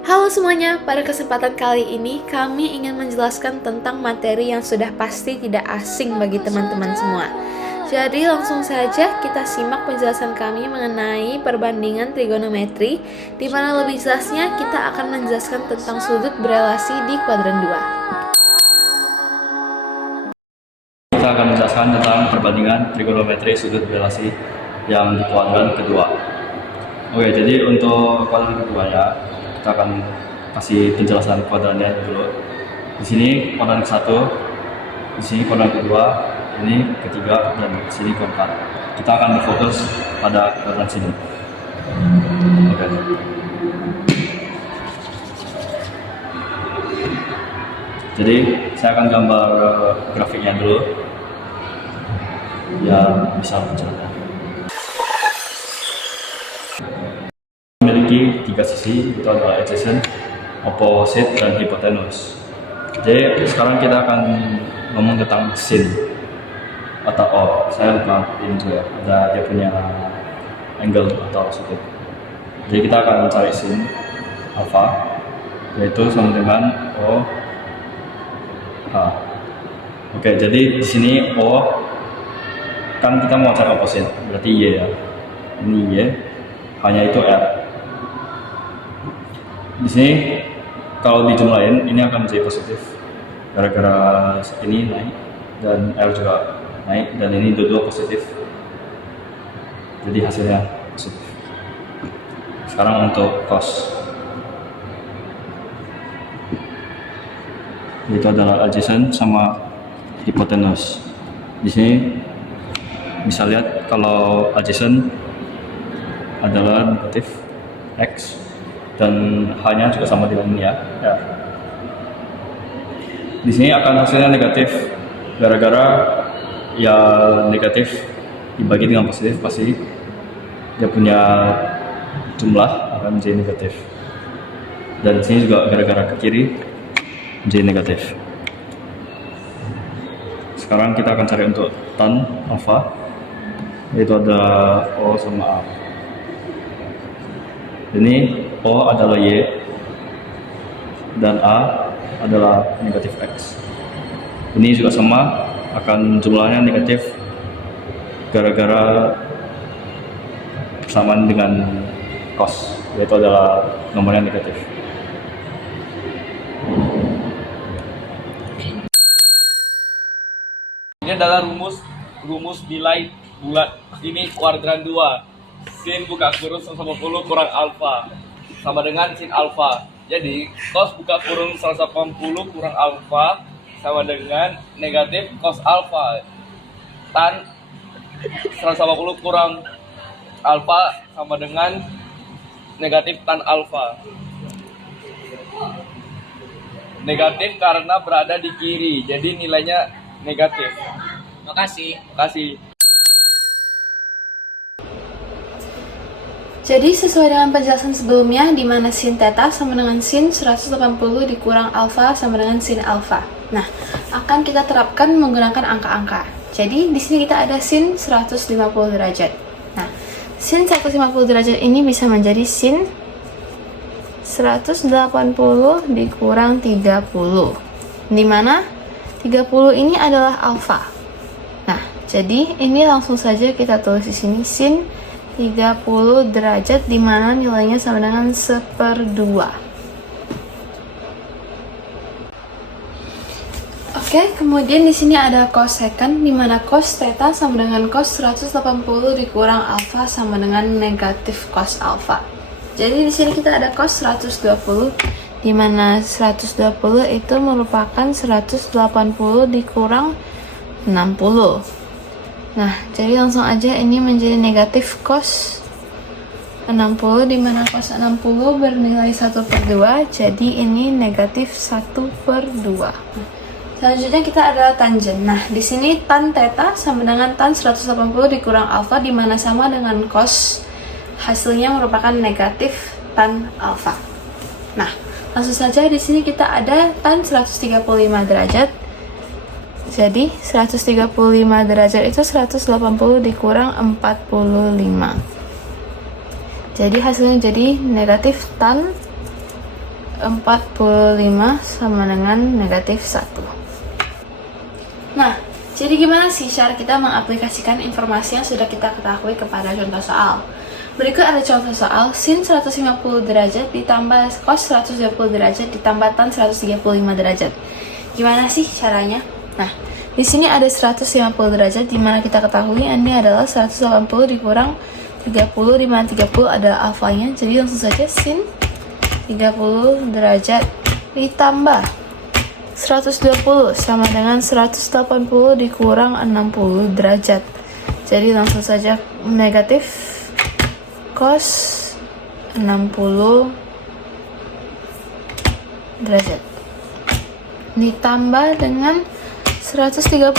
Halo semuanya, pada kesempatan kali ini kami ingin menjelaskan tentang materi yang sudah pasti tidak asing bagi teman-teman semua. Jadi langsung saja kita simak penjelasan kami mengenai perbandingan trigonometri, di mana lebih jelasnya kita akan menjelaskan tentang sudut berelasi di kuadran 2. Kita akan menjelaskan tentang perbandingan trigonometri sudut berelasi yang di kuadran kedua. Oke, jadi untuk kuadran kedua ya, kita akan kasih penjelasan kuadrannya dulu. Di sini kuadran ke-1, di sini kuadran kedua, ini ketiga, dan di sini keempat. Kita akan berfokus pada kuadran sini. Oke. Jadi saya akan gambar grafiknya dulu, ya bisa menceritakan. Memiliki tiga sisi, itu adalah adjacent, opposite, dan hypotenuse. Jadi sekarang kita akan ngomong tentang sin atau saya lupa ini juga ada dia punya angle atau sudut. Jadi kita akan mencari sin alpha, yaitu sama dengan O H. Oke, jadi di sini O kan kita mau cari opposite, berarti Y ya. Ini Y, hanya itu R. Di sini kalau dijumlahin ini akan menjadi positif gara-gara ini naik dan R juga naik dan ini dua-dua positif, jadi hasilnya positif. Sekarang untuk cos, itu adalah adjacent sama hypotenuse. Di sini bisa lihat kalau adjacent adalah negatif X dan hanya juga sama dengan ini ya. Di sini akan hasilnya negatif gara-gara ya negatif dibagi dengan positif pasti dia punya jumlah akan menjadi negatif. Dan di sini juga gara-gara ke kiri menjadi negatif. Sekarang kita akan cari untuk tan alpha, yaitu ada O sama A. Ini O adalah Y dan A adalah negatif X. Ini juga sama, akan jumlahnya negatif gara-gara persamaan dengan cos, yaitu adalah nomornya negatif. Ini adalah rumus nilai bulat. Ini kuadran 2. Sin buka kurung 180 kurang alfa sama dengan sin alfa. Jadi cos buka kurung 180 kurang alfa sama dengan negatif cos alfa. Tan 180 kurang alfa sama dengan negatif tan alfa. Negatif karena berada di kiri, jadi nilainya negatif. Makasih. Jadi sesuai dengan penjelasan sebelumnya, di mana sin theta sama dengan sin 180 dikurang alfa sama dengan sin alfa. Nah, akan kita terapkan menggunakan angka-angka. Jadi di sini kita ada sin 150 derajat. Nah, sin 150 derajat ini bisa menjadi sin 180 dikurang 30. Di mana 30 ini adalah alfa. Nah, jadi ini langsung saja kita tulis di sini sin 30 derajat di mana nilainya sama dengan 1/2. Oke, kemudian di sini ada cosecant di mana cos theta sama dengan cos 180 dikurang alfa sama dengan negatif cos alfa. Jadi di sini kita ada cos 120 di mana 120 itu merupakan 180 dikurang 60. Nah, jadi langsung aja ini menjadi negatif cos 60 di mana cos 60 bernilai 1/2, jadi ini negatif 1/2. Selanjutnya kita ada tangen. Nah, di sini tan theta sama dengan tan 180 dikurang alfa di mana sama dengan cos, hasilnya merupakan negatif tan alfa. Nah, langsung saja di sini kita ada tan 135 derajat. Jadi 135 derajat itu 180 dikurang 45. Jadi hasilnya jadi negatif tan 45 sama dengan negatif 1. Nah, jadi gimana sih cara kita mengaplikasikan informasi yang sudah kita ketahui kepada contoh soal? Berikut ada contoh soal sin 150 derajat ditambah cos 120 derajat ditambah tan 135 derajat. Gimana sih caranya? Nah, di sini ada 150 derajat di mana kita ketahui ini adalah 180 dikurang 30, di mana 30 adalah alfanya. Jadi langsung saja sin 30 derajat ditambah 120 sama dengan 180 dikurang 60 derajat. Jadi langsung saja negatif cos 60 derajat ditambah dengan 135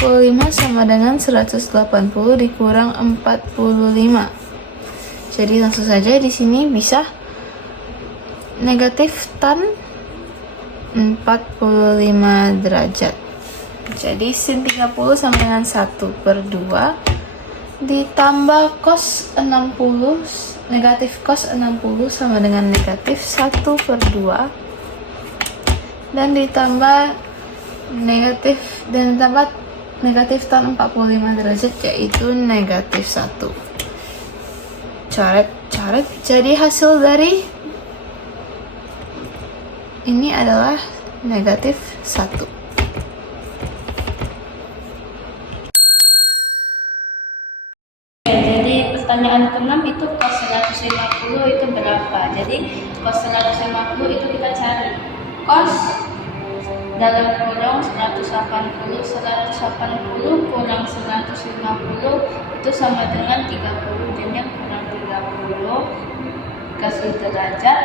sama dengan 180 dikurang 45. Jadi langsung saja di sini bisa negatif tan 45 derajat. Jadi sin 30 sama dengan 1/2 ditambah cos 60, negatif cos 60 sama dengan negatif 1/2 dan ditambah negatif tan 45 derajat yaitu negatif 1. Coret. Jadi hasil dari ini adalah negatif 1. Jadi pertanyaan ke-6 itu cos 150 itu berapa? Jadi cos 150 itu kita cari cos dalam kurung 180 kurang 150 itu sama dengan 30, jadinya kurang 30 kasih derajat,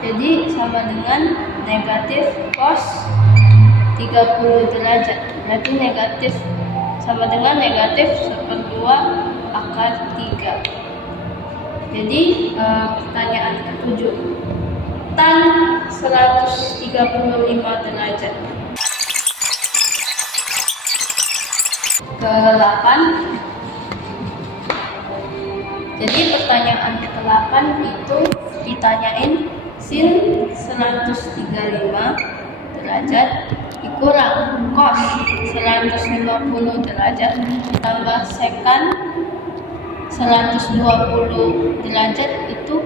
jadi sama dengan negatif cos 30 derajat. Berarti negatif sama dengan negatif 1/2 akar 3. Jadi pertanyaan ke-7, tan 135 derajat. Ke-8, jadi pertanyaan ke-8 itu ditanyain sin 135 derajat dikurang cos 150 derajat tambah sekan 120 derajat itu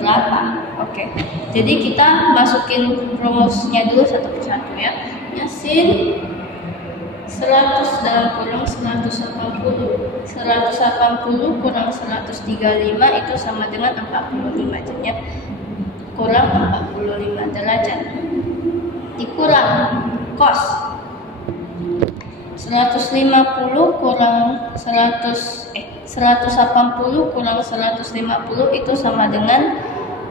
berapa? Oke. Jadi kita masukin rumusnya dulu satu persatu ya. Sin 100 dalam kurung 180 kurang 135 itu sama dengan 45, jadinya kurang 45 derajat dikurang cos 150 kurang 180 kurang 150 itu sama dengan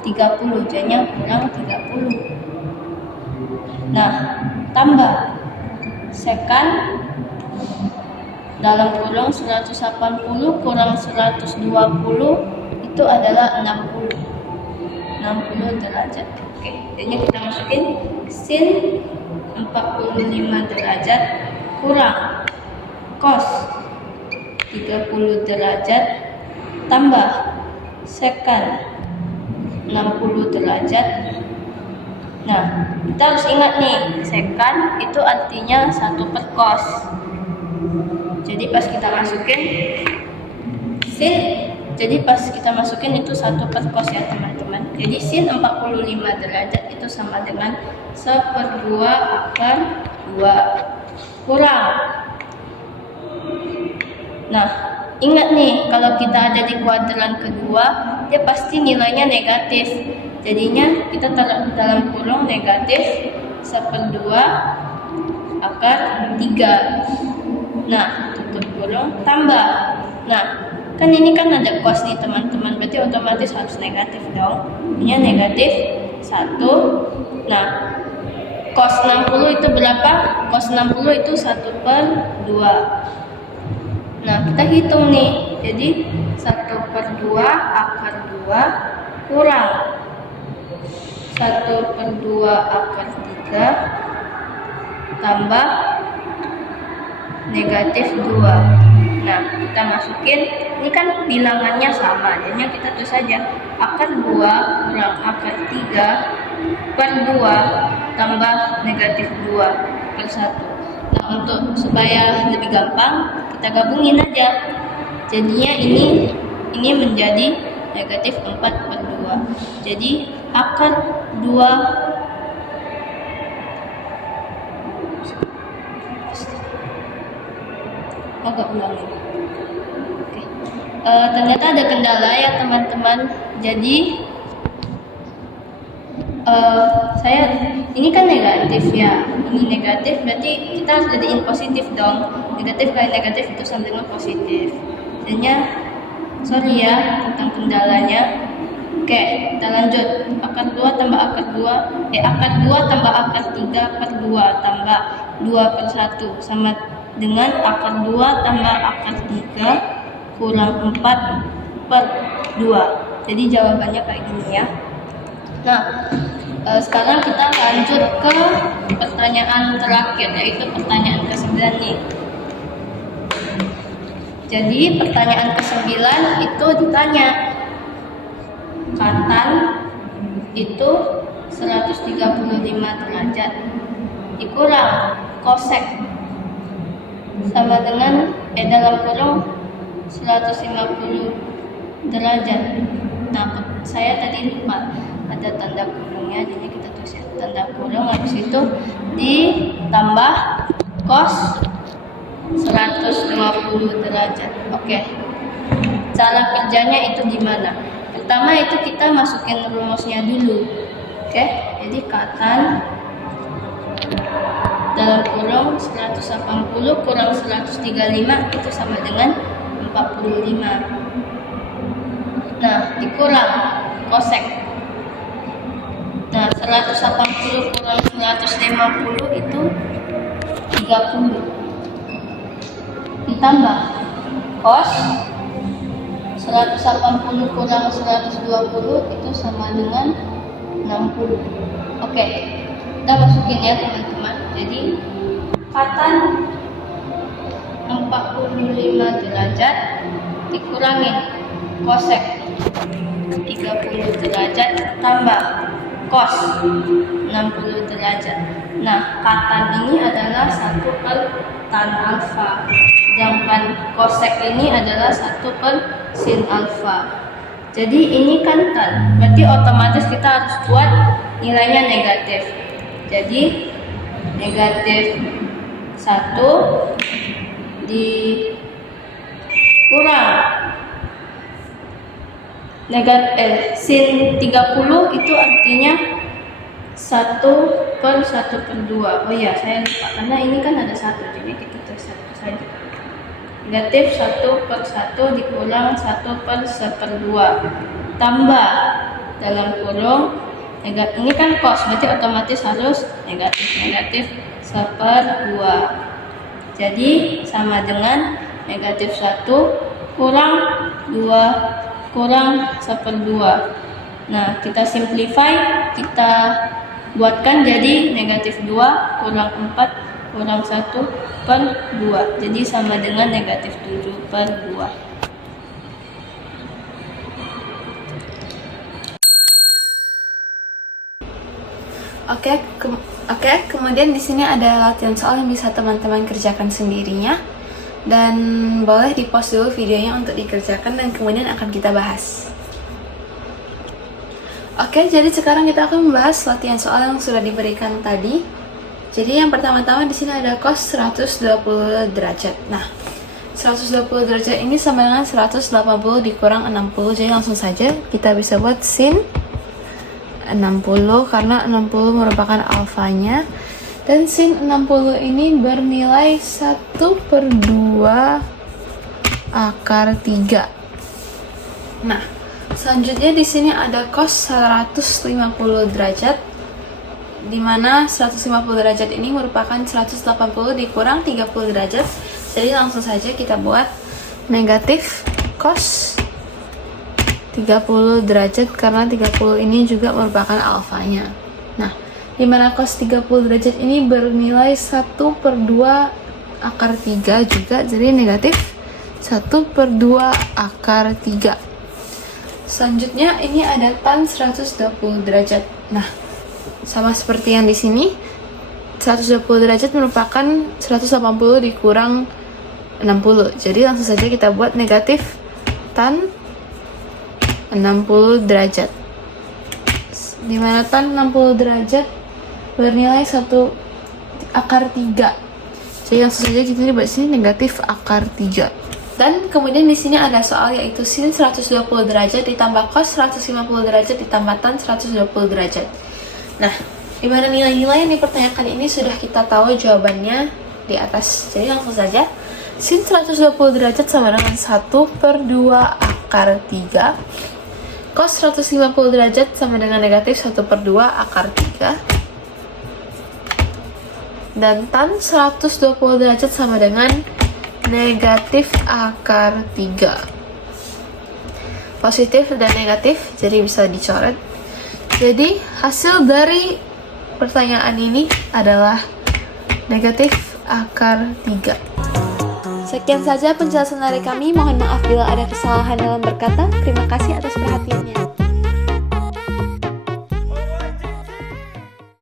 30, jadinya kurang 30. Nah, tambah sekan dalam kurung 180 kurang 120 itu adalah 60 derajat. Oke, jadinya kita masukin sin 45 derajat kurang cos 30 derajat tambah sekan 60 derajat. Nah, kita harus ingat nih, sekan itu artinya 1/cos. Jadi pas kita masukin sin, itu 1/cos ya teman-teman. Jadi sin 45 derajat itu sama dengan 1/2 akar 2 kurang. Nah, ingat nih, kalau kita ada di kuadran kedua, dia pasti nilainya negatif. Jadinya kita taruh dalam kurung negatif 1/2 akar 3. Nah, tutup kurung tambah. Nah, kan ini kan ada cos nih teman-teman, berarti otomatis harus negatif dong. Ini negatif 1. Nah, cos 60 itu berapa? Cos 60 itu 1/2. Nah, kita hitung nih. Jadi 1/2 akar 2 kurang 1/2 akar 3 tambah negatif 2. Nah, kita masukin, ini kan bilangannya sama, jadinya kita tulis saja akar 2 kurang akar 3 per 2 tambah negatif 2 per 1. Nah, untuk supaya lebih gampang, kita gabungin aja. Jadinya ini menjadi negatif 4 per 2. Jadi akar 2 agak ulangi. Oke. Ternyata ada kendala ya teman-teman. Jadi ini kan negatif ya. Ini negatif berarti kita harus jadiin positif dong. Negatif kali negatif itu sama dengan positif. Jadinya sorry ya tentang kendalanya. Oke, kita lanjut. Akar 2 tambah akar 2 akar 2 tambah akar 3 per 2 tambah 2 per 1 sama dengan akar 2 tambah akar 3 kurang 4 per 2. Jadi jawabannya kayak gini ya. Nah, sekarang kita lanjut ke pertanyaan terakhir, yaitu pertanyaan ke-9 nih. Jadi pertanyaan ke-9 itu ditanya, katan itu 135 derajat dikurang kosek sama dengan dalam kurung 150 derajat. Nah, saya tadi lupa ada tanda kurungnya, jadi kita tulis tanda kurung, habis itu ditambah cos 120 derajat. Oke. Cara kerjanya itu gimana? Pertama itu kita masukin rumusnya dulu. Oke. Jadi katan dalam kurung 180 kurang 135 itu sama dengan 45. Nah, dikurang kosek. Nah, 180 kurang 150 itu 30. Ditambah cos 180 kurang 120 itu sama dengan 60. Oke, kita masukin ya teman-teman. Jadi katan 45 derajat dikurangin kosek 30 derajat tambah cos 60 derajat. Nah, katan ini adalah 1 per tan alfa, sedangkan kosek ini adalah 1 per sin alfa. Jadi ini kan tan, berarti otomatis kita harus buat nilainya negatif. Jadi negatif 1 dikurang sin 30 itu artinya 1 per 1 per 2. Oh ya, saya lupa karena ini kan ada 1, jadi kita tulis 1 saja. Negatif 1 per 1 dikurang 1 per 1/2 tambah dalam kurung ini kan cos, berarti otomatis harus negatif 1/2. Jadi sama dengan negatif 1 kurang 2 kurang 1/2. Nah, kita simplify, kita buatkan jadi negatif 2 kurang 4 kurang 1/2. Jadi sama dengan negatif 7/2. Oke, kemudian di sini ada latihan soal yang bisa teman-teman kerjakan sendirinya, dan boleh di-pause dulu videonya untuk dikerjakan dan kemudian akan kita bahas. Oke, jadi sekarang kita akan membahas latihan soal yang sudah diberikan tadi. Jadi yang pertama-tama di sini ada cos 120 derajat. Nah, 120 derajat ini sama dengan 180 dikurang 60. Jadi langsung saja kita bisa buat sin 60 karena 60 merupakan alfanya, dan sin 60 ini bernilai 1/2 akar 3. Nah, selanjutnya di sini ada cos 150 derajat, di mana 150 derajat ini merupakan 180 dikurang 30 derajat. Jadi langsung saja kita buat negatif cos 30 derajat karena 30 ini juga merupakan alfanya. Nah, di mana cos 30 derajat ini bernilai 1/2 akar 3 juga, jadi negatif 1/2 akar 3. Selanjutnya ini ada tan 120 derajat. Nah, Sama seperti yang di sini, 120 derajat merupakan 180 dikurang 60. Jadi langsung saja kita buat negatif tan 60 derajat. Di mana tan 60 derajat bernilai 1 akar 3. Jadi langsung saja kita buat sini negatif akar 3. Dan kemudian di sini ada soal yaitu sin 120 derajat ditambah cos 150 derajat ditambah tan 120 derajat. Nah, di mana nilai-nilai yang dipertanyakan ini sudah kita tahu jawabannya di atas. Jadi langsung saja sin 120 derajat sama dengan 1/2 akar 3. Cos 150 derajat sama dengan negatif 1/2 akar 3. Dan tan 120 derajat sama dengan negatif akar 3. Positif dan negatif jadi bisa dicoret. Jadi hasil dari pertanyaan ini adalah negatif akar 3. Sekian saja penjelasan dari kami. Mohon maaf bila ada kesalahan dalam berkata. Terima kasih atas perhatian.